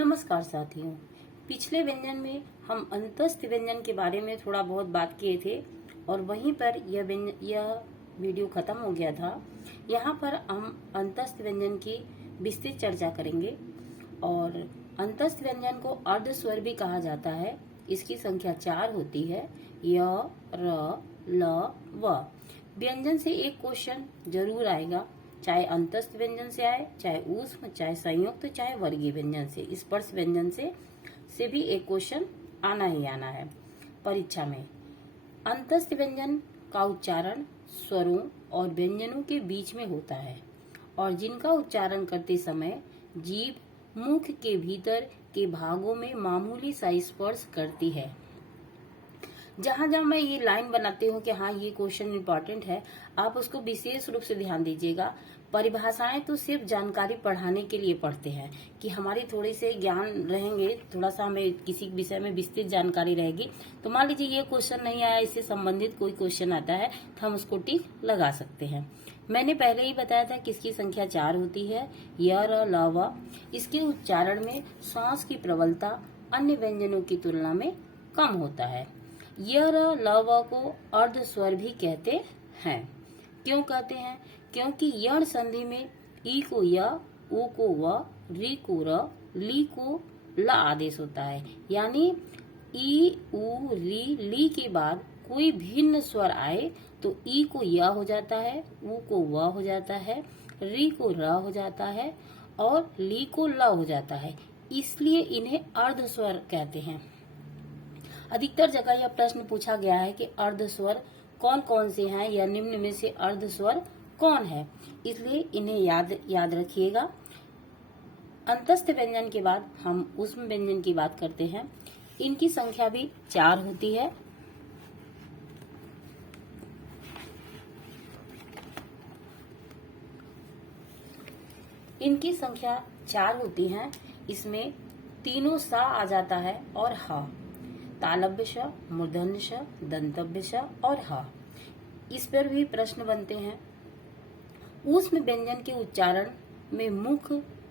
नमस्कार साथियों। पिछले व्यंजन में हम अंतस्थ व्यंजन के बारे में थोड़ा बहुत बात किए थे और वहीं पर यह वीडियो खत्म हो गया था। यहाँ पर हम अंतस्थ व्यंजन की विस्तृत चर्चा करेंगे और अंतस्थ व्यंजन को अर्ध स्वर भी कहा जाता है। इसकी संख्या 4 होती है, य, र, ल, व। व्यंजन से एक क्वेश्चन जरूर आएगा, चाहे अंतस्थ व्यंजन से आए, चाहे ऊष्म, चाहे संयुक्त, चाहे वर्गीय व्यंजन से, स्पर्श व्यंजन से भी एक क्वेश्चन आना ही आना है परीक्षा में। अंतस्थ व्यंजन का उच्चारण स्वरों और व्यंजनों के बीच में होता है और जिनका उच्चारण करते समय जीभ मुख के भीतर के भागों में मामूली सा स्पर्श करती है। जहां जहां मैं ये लाइन बनाती हूँ कि हाँ ये क्वेश्चन इम्पोर्टेंट है, आप उसको विशेष रूप से ध्यान दीजिएगा। परिभाषाएं तो सिर्फ जानकारी बढ़ाने के लिए पढ़ते हैं कि हमारी थोड़ी से ज्ञान रहेंगे, थोड़ा सा हमें किसी विषय में विस्तृत जानकारी रहेगी। तो मान लीजिए ये क्वेश्चन नहीं आया, इससे संबंधित कोई क्वेश्चन आता है तो हम उसको टिक लगा सकते हैं। मैंने पहले ही बताया था कि इसकी संख्या 4 होती है, य, र, ल, व। इसके उच्चारण में श्वास की प्रबलता अन्य व्यंजनों की तुलना में कम होता है। य, र, ल, व को अर्ध स्वर भी कहते हैं। क्यों कहते हैं? क्योंकि यण संधि में ई को य, उ को व, री को र, ली को ल आदेश होता है। यानी ई, उ, ली के बाद कोई भिन्न स्वर आए तो ई को य हो जाता है, उ को व हो जाता है, री को र हो जाता है और ली को ल हो जाता है। इसलिए इन्हें अर्ध स्वर कहते हैं। अधिकतर जगह यह प्रश्न पूछा गया है कि अर्ध स्वर कौन कौन से हैं या निम्न में से अर्ध स्वर कौन है, इसलिए इन्हें याद रखिएगा। अंतस्थ व्यंजन के बाद हम ऊष्म व्यंजन की बात करते हैं। इनकी संख्या भी 4 होती है। इनकी संख्या 4 होती है। इसमें तीनों सा आ जाता है और ह, तालव्य श, मूर्धन्य श, दंतव्य श और ह। इस पर भी प्रश्न बनते हैं। ऊष्म व्यंजन के उच्चारण में मुख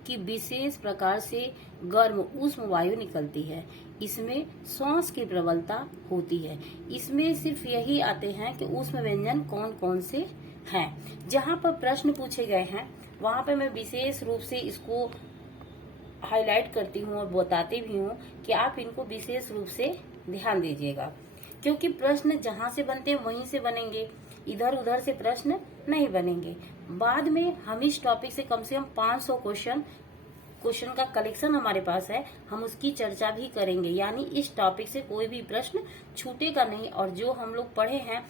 की विशेष प्रकार से गर्म ऊष्म वायु निकलती है। इसमें श्वास की प्रबलता होती है। इसमें सिर्फ यही आते हैं कि ऊष्म व्यंजन कौन कौन से हैं। जहां पर प्रश्न पूछे गए हैं वहां पर मैं विशेष रूप से इसको हाईलाइट करती हूँ और बताती भी हूँ कि आप इनको विशेष रूप से ध्यान दीजिएगा, क्योंकि प्रश्न जहां से बनते हैं वहीं से बनेंगे, इधर उधर से प्रश्न नहीं बनेंगे। बाद में हम इस टॉपिक से कम 500 क्वेश्चन का कलेक्शन हमारे पास है, हम उसकी चर्चा भी करेंगे। यानी इस टॉपिक से कोई भी प्रश्न छूटेगा नहीं और जो हम लोग पढ़े हैं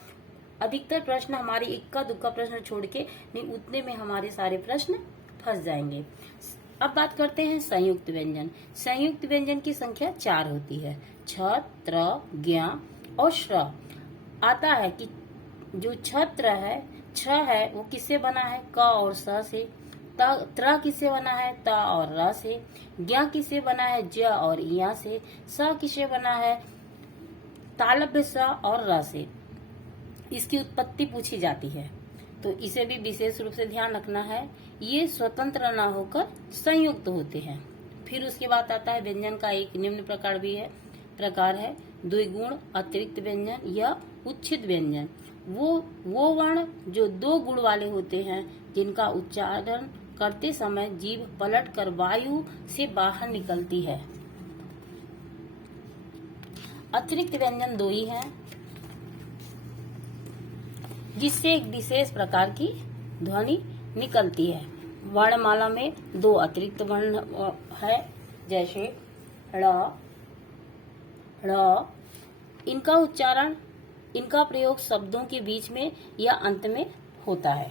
अधिकतर प्रश्न हमारे इक्का दुक्का प्रश्न छोड़ के नहीं, उतने में हमारे सारे प्रश्न फंस जाएंगे। अब बात करते हैं संयुक्त व्यंजन। संयुक्त व्यंजन की संख्या 4 होती है। छ, त्र, ज्ञ और श्र। आता है कि जो छत्र है, छ है, वो किससे बना है? क और स से। त्र किससे बना है? त और र से। ज्ञ किससे बना है? ज और इया से। स किससे बना है? तालव्य स और र से। इसकी उत्पत्ति पूछी जाती है तो इसे भी विशेष रूप से ध्यान रखना है। ये स्वतंत्र न होकर संयुक्त होते हैं। फिर उसके बाद आता है व्यंजन का एक निम्न प्रकार है द्विगुण अतिरिक्त व्यंजन या उच्छिद व्यंजन। वो वर्ण जो 2 गुण वाले होते हैं, जिनका उच्चारण करते समय जीभ पलट कर वायु से बाहर निकलती है। अतिरिक्त व्यंजन 2 ही हैं, जिससे एक विशेष प्रकार की ध्वनि निकलती है। वर्णमाला में 2 अतिरिक्त वर्ण है, जैसे ड़, ढ़। इनका प्रयोग शब्दों के बीच में या अंत में होता है।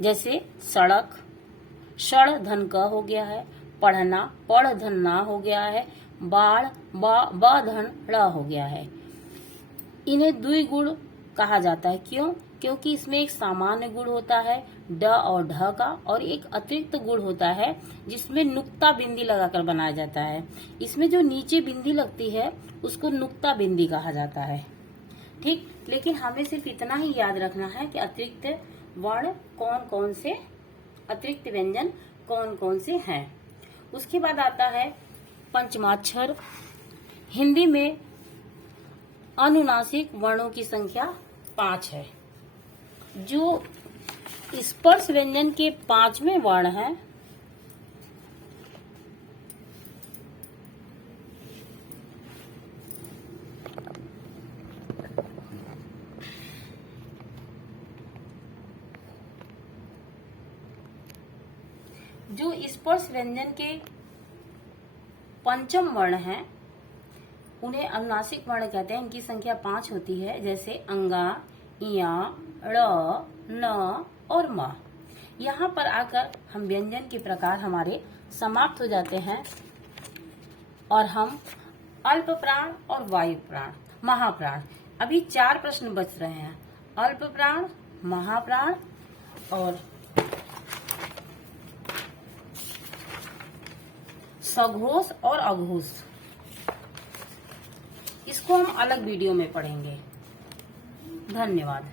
जैसे सड़क, षड़ धन क हो गया है। पढ़ना, पढ़ धन ना हो गया है। बाढ़, ब धन ड़ हो गया है। इन्हें द्विगुण कहा जाता है। क्यों? क्योंकि इसमें एक सामान्य गुण होता है ड और ढ का, और एक अतिरिक्त गुण होता है जिसमें नुक्ता बिंदी लगाकर बनाया जाता है। इसमें जो नीचे बिंदी लगती है उसको नुक्ता बिंदी कहा जाता है। ठीक, लेकिन हमें सिर्फ इतना ही याद रखना है कि अतिरिक्त वर्ण कौन कौन से, अतिरिक्त व्यंजन कौन कौन से हैं। उसके बाद आता है पंचमाक्षर। हिंदी में अनुनासिक वर्णों की संख्या 5 है। जो स्पर्श व्यंजन के 5वें वर्ण हैं जो स्पर्श व्यंजन के 5वें वर्ण हैं उन्हें अनुनासिक वर्ण कहते हैं। इनकी संख्या 5 होती है, जैसे अंगा, इया, ड़, न और म। यहाँ पर आकर हम व्यंजन के प्रकार हमारे समाप्त हो जाते हैं और हम अल्प प्राण और वायु प्राण, महाप्राण, अभी 4 प्रश्न बच रहे हैं। अल्प प्राण, महाप्राण और सघोष और अघोष। इसको हम अलग वीडियो में पढ़ेंगे। धन्यवाद।